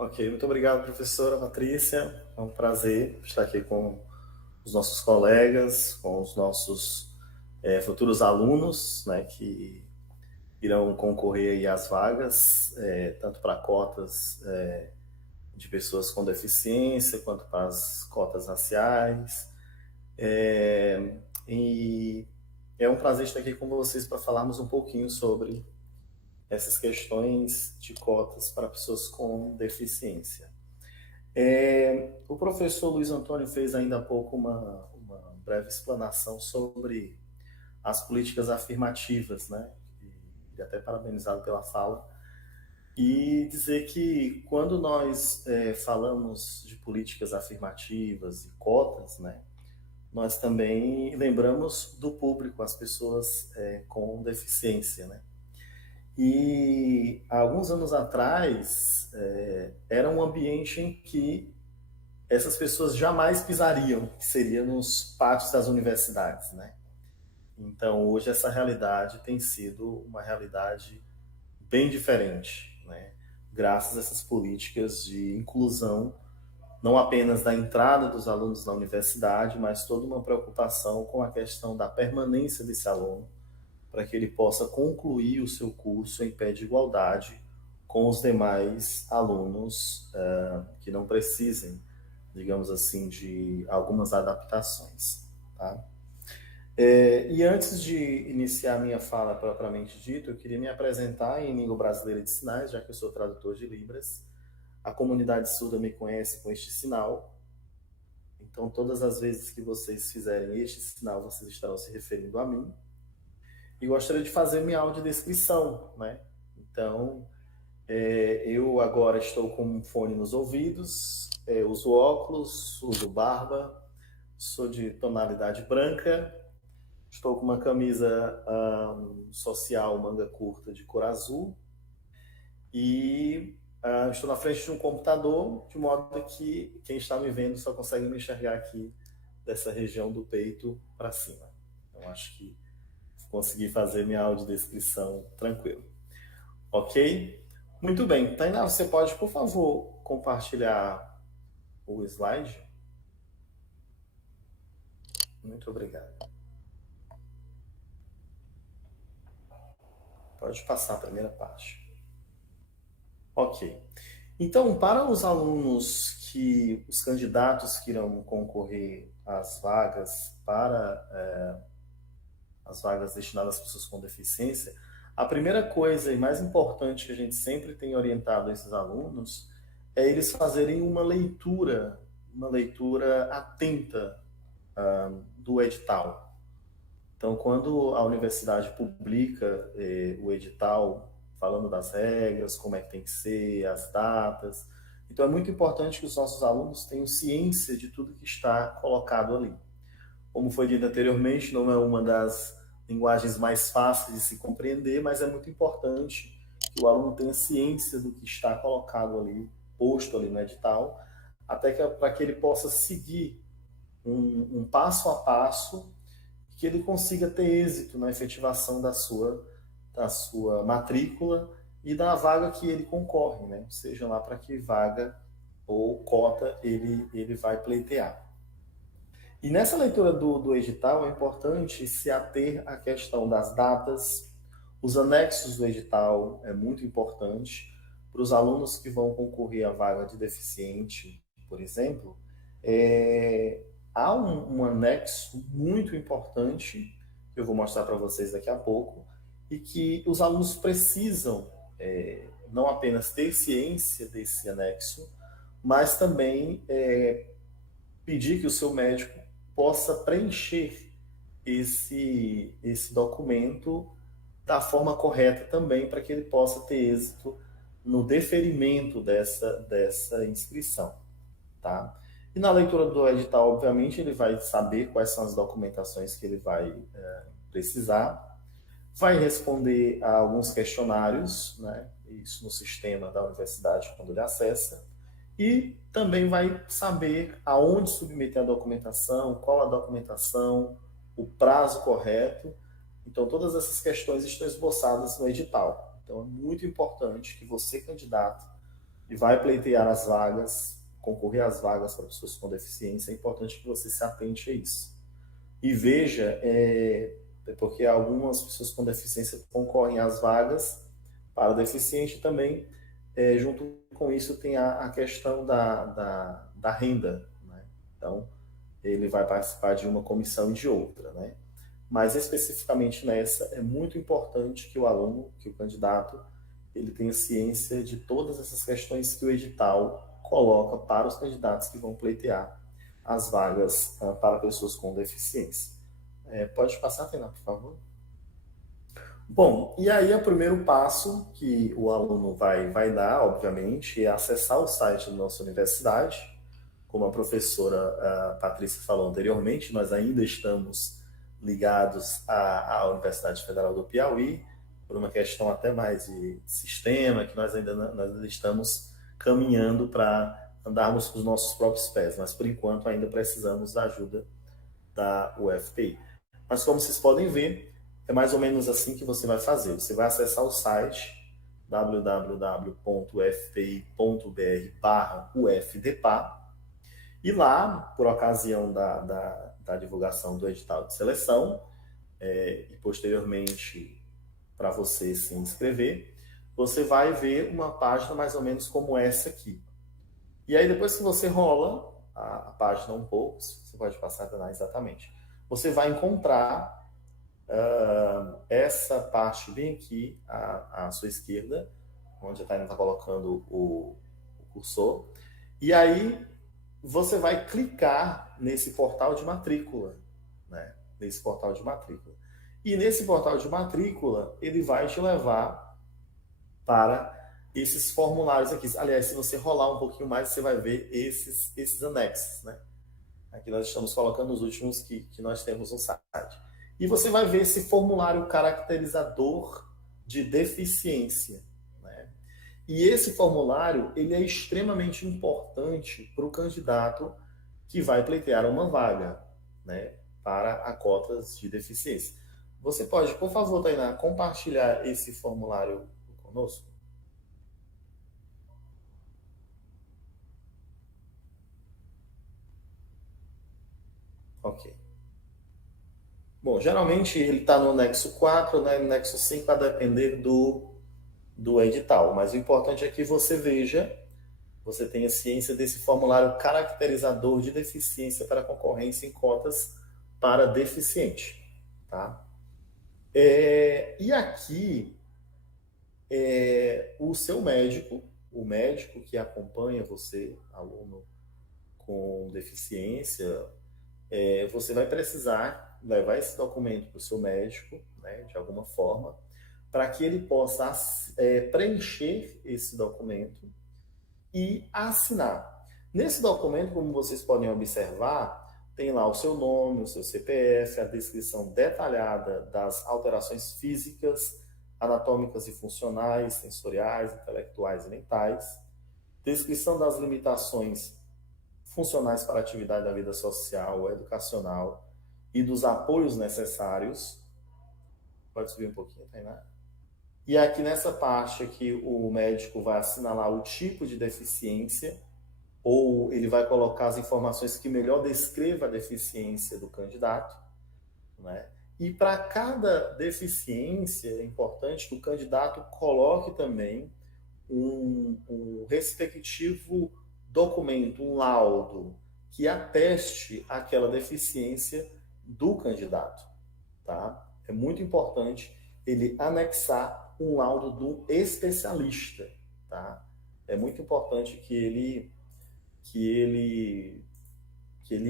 Ok, muito obrigado, professora Patrícia. É um prazer estar aqui com os nossos colegas, com os nossos futuros alunos, né, que irão concorrer aí às vagas, tanto para cotas de pessoas com deficiência, quanto para as cotas raciais. E é um prazer estar aqui com vocês para falarmos um pouquinho sobre essas questões de cotas para pessoas com deficiência. O professor Luiz Antônio fez ainda há pouco uma breve explanação sobre as políticas afirmativas, né? E até parabenizado pela fala. E dizer que quando nós falamos de políticas afirmativas e cotas, né? Nós também lembramos do público, as pessoas com deficiência, né? E há alguns anos atrás, era um ambiente em que essas pessoas jamais pisariam, que seria nos pátios das universidades, né? Então, hoje essa realidade tem sido uma realidade bem diferente, né? Graças a essas políticas de inclusão, não apenas da entrada dos alunos na universidade, mas toda uma preocupação com a questão da permanência desse aluno, para que ele possa concluir o seu curso em pé de igualdade com os demais alunos que não precisem, digamos assim, de algumas adaptações. Tá? E antes de iniciar minha fala propriamente dita, eu queria me apresentar em língua brasileira de sinais, já que eu sou tradutor de Libras. A comunidade surda me conhece com este sinal, então todas as vezes que vocês fizerem este sinal, vocês estarão se referindo a mim. E gostaria de fazer minha audiodescrição, né? Então, eu agora estou com um fone nos ouvidos, uso óculos, uso barba, sou de tonalidade branca, estou com uma camisa social manga curta de cor azul e estou na frente de um computador, de modo que quem está me vendo só consegue me enxergar aqui dessa região do peito para cima. Então, acho que consegui fazer minha audiodescrição tranquilo. Ok? Muito bem. Tainá, você pode, por favor, compartilhar o slide? Muito obrigado. Pode passar a primeira parte. Ok. Então, para os alunos os candidatos que irão concorrer às vagas as vagas destinadas às pessoas com deficiência, a primeira coisa e mais importante que a gente sempre tem orientado esses alunos é eles fazerem uma leitura atenta do edital. Então, quando a universidade publica o edital falando das regras, como é que tem que ser, as datas, então é muito importante que os nossos alunos tenham ciência de tudo que está colocado ali. Como foi dito anteriormente, não é uma das linguagens mais fáceis de se compreender, mas é muito importante que o aluno tenha ciência do que está colocado ali, posto ali no edital, até para que ele possa seguir um passo a passo, que ele consiga ter êxito na efetivação da sua matrícula e da vaga que ele concorre, né? Seja lá para que vaga ou cota ele vai pleitear. E nessa leitura do edital é importante se ater à questão das datas, os anexos do edital é muito importante para os alunos que vão concorrer à vaga de deficiente, por exemplo. Há um anexo muito importante que eu vou mostrar para vocês daqui a pouco e que os alunos precisam não apenas ter ciência desse anexo, mas também pedir que o seu médico possa preencher esse documento da forma correta também, para que ele possa ter êxito no deferimento dessa inscrição. Tá? E na leitura do edital, obviamente, ele vai saber quais são as documentações que ele vai precisar, vai responder a alguns questionários, né? Isso no sistema da universidade, quando ele acessa, e também vai saber aonde submeter a documentação, qual a documentação, o prazo correto. Então, todas essas questões estão esboçadas no edital. Então, é muito importante que você, candidato, e vai pleitear as vagas, concorrer às vagas para pessoas com deficiência, é importante que você se atente a isso. E veja, porque algumas pessoas com deficiência concorrem às vagas para deficiente também, junto com isso tem a questão da renda, né? Então, ele vai participar de uma comissão e de outra, né? Mas especificamente nessa, é muito importante que o aluno, que o candidato, ele tenha ciência de todas essas questões que o edital coloca para os candidatos que vão pleitear as vagas para pessoas com deficiência. Pode passar, Tainá, por favor? Bom, e aí o primeiro passo que o aluno vai dar, obviamente, é acessar o site da nossa universidade. Como a professora Patrícia falou anteriormente, nós ainda estamos ligados à Universidade Federal do Piauí, por uma questão até mais de sistema, que nós ainda estamos caminhando para andarmos com os nossos próprios pés, mas por enquanto ainda precisamos da ajuda da UFPI. Mas como vocês podem ver, é mais ou menos assim que você vai fazer. Você vai acessar o site www.ufpi.br/ufdpa e lá, por ocasião da divulgação do edital de seleção e posteriormente para você se inscrever, você vai ver uma página mais ou menos como essa aqui. E aí depois que você rola a página um pouco, você pode passar exatamente, você vai encontrar essa parte bem aqui à sua esquerda, onde a Tainá está colocando o cursor, e aí você vai clicar nesse portal de matrícula, né? Nesse portal de matrícula. E nesse portal de matrícula, ele vai te levar para esses formulários aqui. Aliás, se você rolar um pouquinho mais, você vai ver esses anexos, né? Aqui nós estamos colocando os últimos que nós temos no site. E você vai ver esse formulário caracterizador de deficiência, né? E esse formulário, ele é extremamente importante para o candidato que vai pleitear uma vaga, né, para a cotas de deficiência. Você pode, por favor, Tainá, compartilhar esse formulário conosco? Ok. Bom, geralmente ele está no anexo 4, né, no anexo 5, a depender do edital. Mas o importante é que você veja, você tenha ciência desse formulário caracterizador de deficiência para concorrência em cotas para deficiente. Tá? E aqui, o seu médico, o médico que acompanha você, aluno com deficiência, você vai precisar levar esse documento para o seu médico, né, de alguma forma, para que ele possa preencher esse documento e assinar. Nesse documento, como vocês podem observar, tem lá o seu nome, o seu CPF, a descrição detalhada das alterações físicas, anatômicas e funcionais, sensoriais, intelectuais e mentais, descrição das limitações funcionais para a atividade da vida social, educacional e dos apoios necessários. Pode subir um pouquinho, Tainá? E aqui nessa parte aqui o médico vai assinalar o tipo de deficiência ou ele vai colocar as informações que melhor descreva a deficiência do candidato, né? E para cada deficiência é importante que o candidato coloque também um respectivo documento, um laudo que ateste aquela deficiência do candidato, tá? É muito importante ele anexar um laudo do especialista, tá? É muito importante que ele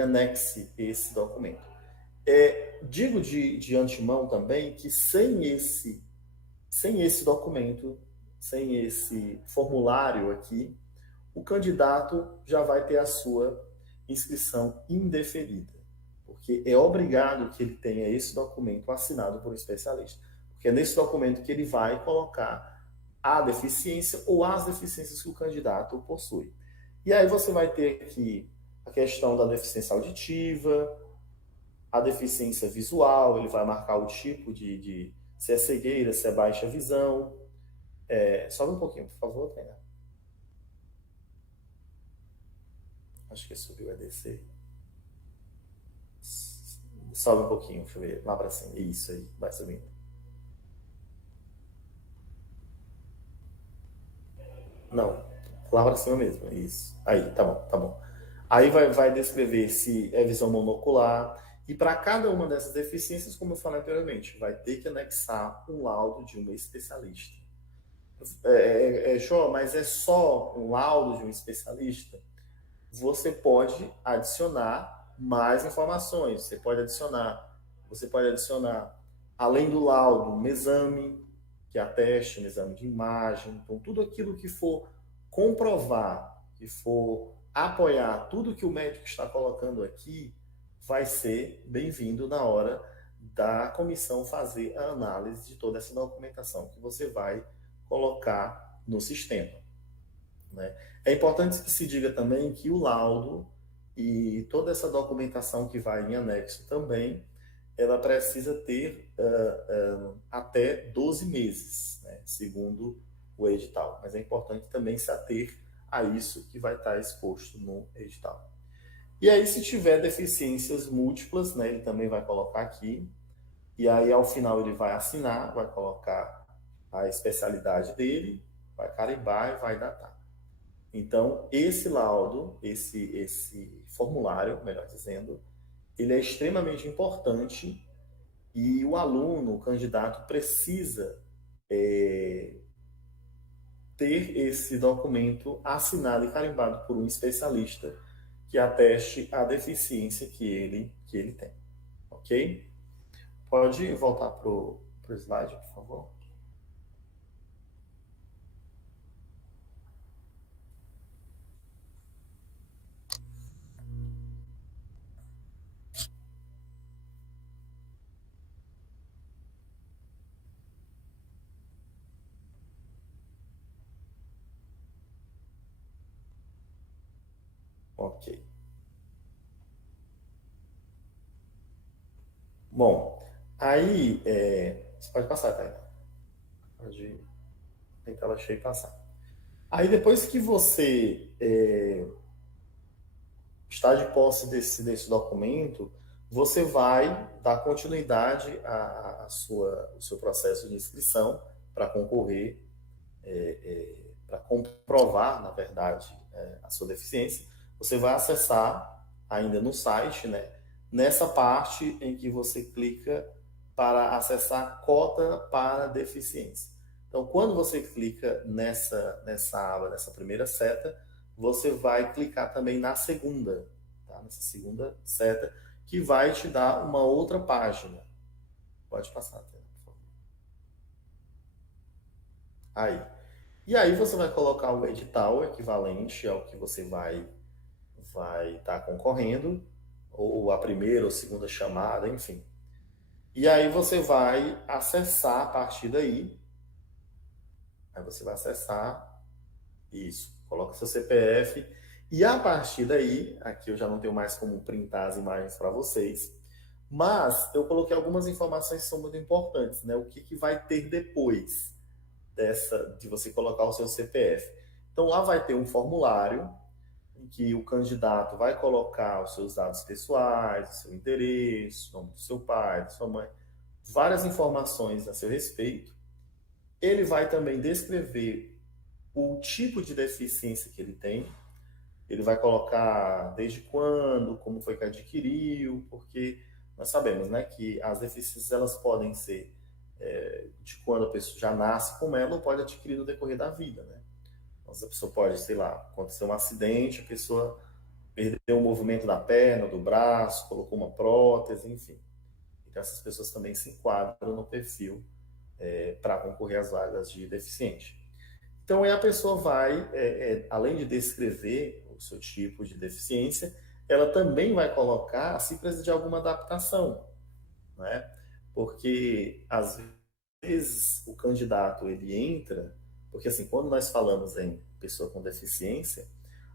anexe esse documento. Digo de antemão também que sem esse documento, sem esse formulário aqui, o candidato já vai ter a sua inscrição indeferida, porque é obrigado que ele tenha esse documento assinado por um especialista, porque é nesse documento que ele vai colocar a deficiência ou as deficiências que o candidato possui. E aí você vai ter aqui a questão da deficiência auditiva, a deficiência visual, ele vai marcar o tipo se é cegueira, se é baixa visão. Sobe um pouquinho, por favor, Tainá. Acho que subiu é descer. Sobe um pouquinho, deixa eu ver. Lá pra cima. Isso aí, vai subindo. Não, lá pra cima mesmo. Isso. Aí, tá bom, tá bom. Aí vai descrever se é visão monocular. E para cada uma dessas deficiências, como eu falei anteriormente, vai ter que anexar um laudo de um especialista. Show, mas é só um laudo de um especialista? Você pode adicionar mais informações. Você pode adicionar, além do laudo, um exame que ateste, um exame de imagem. Então, tudo aquilo que for comprovar, que for apoiar tudo que o médico está colocando aqui, vai ser bem-vindo na hora da comissão fazer a análise de toda essa documentação que você vai colocar no sistema. Né? É importante que se diga também que o laudo e toda essa documentação que vai em anexo também, ela precisa ter até 12 meses, né? Segundo o edital. Mas é importante também se ater a isso que vai estar exposto no edital. E aí, se tiver deficiências múltiplas, né, ele também vai colocar aqui. E aí, ao final, ele vai assinar, vai colocar a especialidade dele, vai carimbar e vai datar. Então, esse laudo, esse formulário, melhor dizendo, ele é extremamente importante e o aluno, o candidato, precisa ter esse documento assinado e carimbado por um especialista que ateste a deficiência que ele tem. Ok? Pode voltar para o slide, por favor? Ok. Bom, aí você pode passar, tá? Pode ter tela cheia e passar. Aí depois que você está de posse desse documento, você vai dar continuidade ao seu processo de inscrição para concorrer, para comprovar, na verdade, a sua deficiência. Você vai acessar ainda no site, né? Nessa parte em que você clica para acessar cota para deficiência. Então, quando você clica nessa aba, nessa primeira seta, você vai clicar também na segunda, tá? Nessa segunda seta, que vai te dar uma outra página. Pode passar, por favor. Aí. E aí você vai colocar o edital equivalente ao que você vai estar concorrendo, ou a primeira ou segunda chamada, enfim. E aí você vai acessar a partir daí. Aí você vai acessar isso, coloca seu CPF e a partir daí, aqui eu já não tenho mais como printar as imagens para vocês, mas eu coloquei algumas informações que são muito importantes, né? O que vai ter depois de você colocar o seu CPF. Então lá vai ter um formulário em que o candidato vai colocar os seus dados pessoais, o seu endereço, o nome do seu pai, da sua mãe, várias informações a seu respeito. Ele vai também descrever o tipo de deficiência que ele tem. Ele vai colocar desde quando, como foi que adquiriu, porque nós sabemos, né, que as deficiências elas podem ser de quando a pessoa já nasce com ela ou pode adquirir no decorrer da vida, né? Então, a pessoa pode, sei lá, acontecer um acidente, a pessoa perdeu o movimento da perna, do braço, colocou uma prótese, enfim. Então essas pessoas também se enquadram no perfil para concorrer às vagas de deficiente. Então aí a pessoa vai, além de descrever o seu tipo de deficiência, ela também vai colocar se precisa de alguma adaptação, né? Porque às vezes o candidato ele entra, porque assim, quando nós falamos em pessoa com deficiência,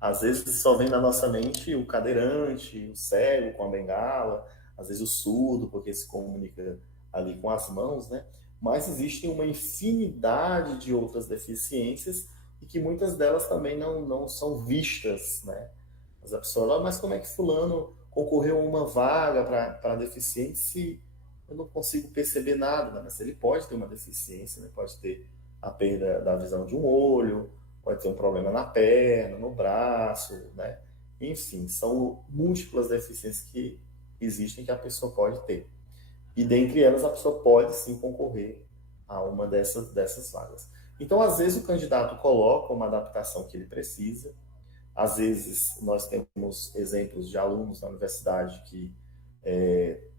às vezes só vem na nossa mente o cadeirante, o cego com a bengala, às vezes o surdo, porque se comunica ali com as mãos, né? Mas existem uma infinidade de outras deficiências e que muitas delas também não são vistas, né? Mas a pessoa fala, mas como é que fulano concorreu a uma vaga para deficiente se eu não consigo perceber nada? Né? Mas ele pode ter uma deficiência, né? Pode ter a perda da visão de um olho, pode ter um problema na perna, no braço, né? Enfim, são múltiplas deficiências que existem que a pessoa pode ter. E dentre elas, a pessoa pode sim concorrer a uma dessas vagas. Então, às vezes, o candidato coloca uma adaptação que ele precisa. Às vezes, nós temos exemplos de alunos na universidade que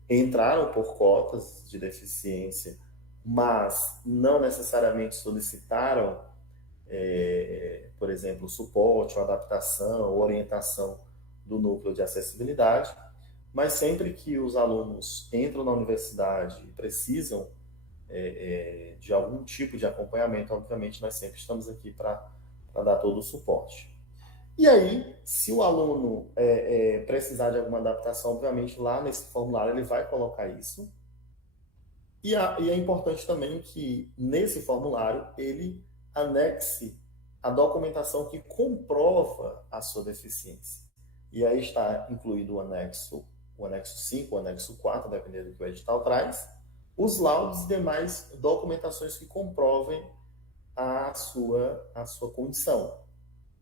entraram por cotas de deficiência, mas não necessariamente solicitaram, por exemplo, suporte, ou adaptação, ou orientação do núcleo de acessibilidade. Mas sempre que os alunos entram na universidade e precisam de algum tipo de acompanhamento, obviamente nós sempre estamos aqui para dar todo o suporte. E aí, se o aluno precisar de alguma adaptação, obviamente lá nesse formulário ele vai colocar isso. E é importante também que nesse formulário ele anexe a documentação que comprova a sua deficiência. E aí está incluído o anexo 5, o anexo 4, dependendo do que o edital traz, os laudos e demais documentações que comprovem a sua condição.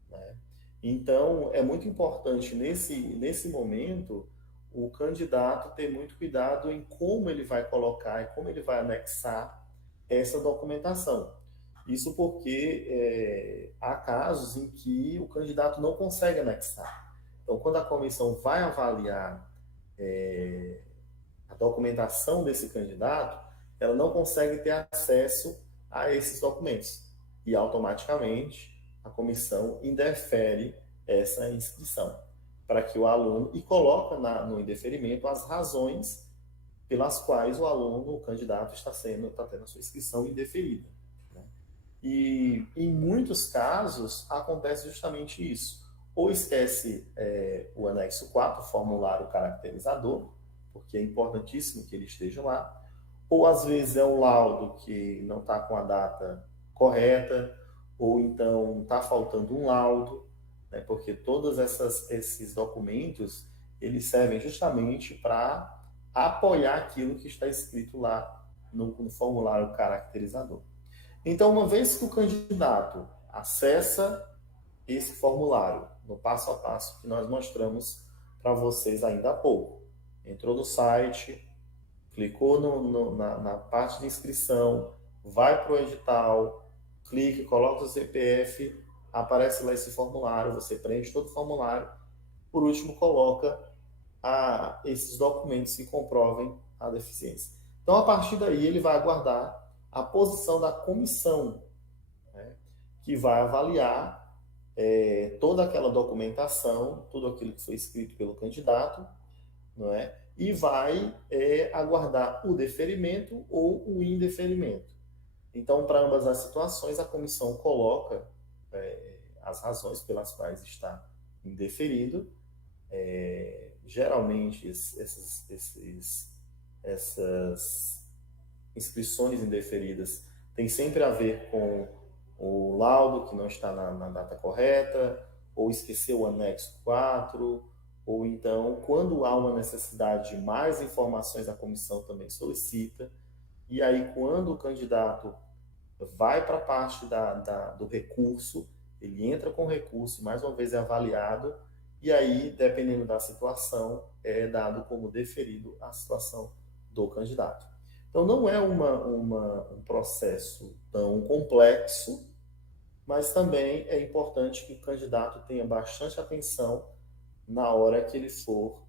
Né? Então, é muito importante nesse momento o candidato ter muito cuidado em como ele vai colocar e como ele vai anexar essa documentação. Isso porque há casos em que o candidato não consegue anexar. Então, quando a comissão vai avaliar a documentação desse candidato, ela não consegue ter acesso a esses documentos. E automaticamente a comissão indefere essa inscrição para que o aluno e coloca no indeferimento as razões pelas quais o aluno, o candidato, está tendo a sua inscrição indeferida. Né? E em muitos casos acontece justamente isso. Ou esquece o anexo 4, o formulário caracterizador, porque é importantíssimo que ele esteja lá, ou às vezes é um laudo que não está com a data correta, ou então está faltando um laudo, né, porque todos esses documentos eles servem justamente para apoiar aquilo que está escrito lá no formulário caracterizador. Então, uma vez que o candidato acessa esse formulário no passo a passo que nós mostramos para vocês ainda há pouco, entrou no site, clicou na parte de inscrição, vai para o edital, clique, coloca o CPF, aparece lá esse formulário, você preenche todo o formulário, por último coloca esses documentos que comprovem a deficiência. Então, a partir daí, ele vai aguardar a posição da comissão, né, que vai avaliar toda aquela documentação, tudo aquilo que foi escrito pelo candidato, não é? E vai aguardar o deferimento ou o indeferimento. Então, para ambas as situações, a comissão coloca as razões pelas quais está indeferido. Geralmente, essas inscrições indeferidas têm sempre a ver com o laudo que não está na data correta, ou esqueceu o anexo 4, ou então, quando há uma necessidade de mais informações, a comissão também solicita. E aí, quando o candidato vai para a parte do recurso, ele entra com o recurso, mais uma vez é avaliado, e aí, dependendo da situação, é dado como deferido a situação do candidato. Então, não é um processo tão complexo, mas também é importante que o candidato tenha bastante atenção na hora que ele for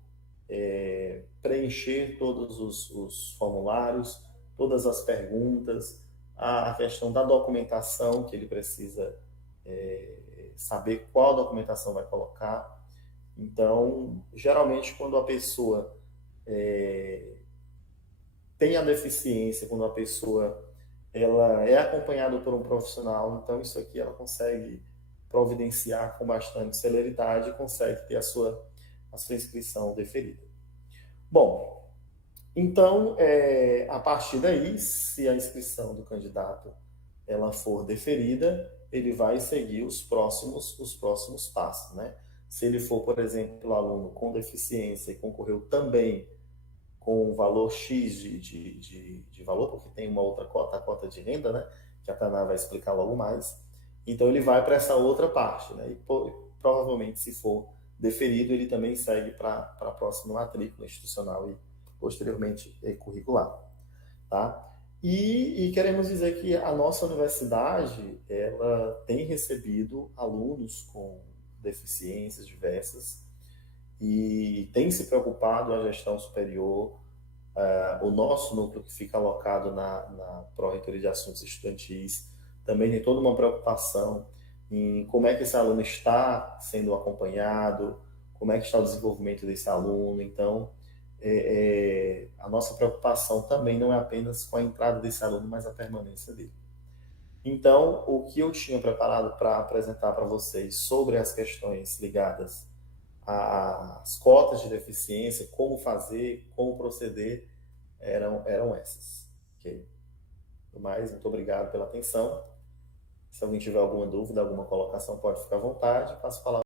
preencher todos os formulários, todas as perguntas, a questão da documentação, que ele precisa saber qual documentação vai colocar. Então, geralmente, quando a pessoa tem a deficiência, quando a pessoa ela é acompanhada por um profissional, então isso aqui ela consegue providenciar com bastante celeridade e consegue ter a sua inscrição deferida. Bom, então, a partir daí, se a inscrição do candidato ela for deferida, ele vai seguir os próximos passos, né? Se ele for, por exemplo, aluno com deficiência e concorreu também com um valor X de valor, porque tem uma outra cota, a cota de renda, né? Que a Taná vai explicar logo mais. Então ele vai para essa outra parte, né? E provavelmente, se for deferido, ele também segue para a próxima matrícula institucional e posteriormente curricular, tá? E queremos dizer que a nossa universidade ela tem recebido alunos com deficiências diversas e tem se preocupado a gestão superior, o nosso núcleo que fica alocado na Pró-Reitoria de Assuntos Estudantis também tem toda uma preocupação em como é que esse aluno está sendo acompanhado, como é que está o desenvolvimento desse aluno. Então, a nossa preocupação também não é apenas com a entrada desse aluno, mas a permanência dele. Então, o que eu tinha preparado para apresentar para vocês sobre as questões ligadas às cotas de deficiência, como fazer, como proceder, eram essas. Ok? No mais, muito obrigado pela atenção. Se alguém tiver alguma dúvida, alguma colocação, pode ficar à vontade. Passo a palavra.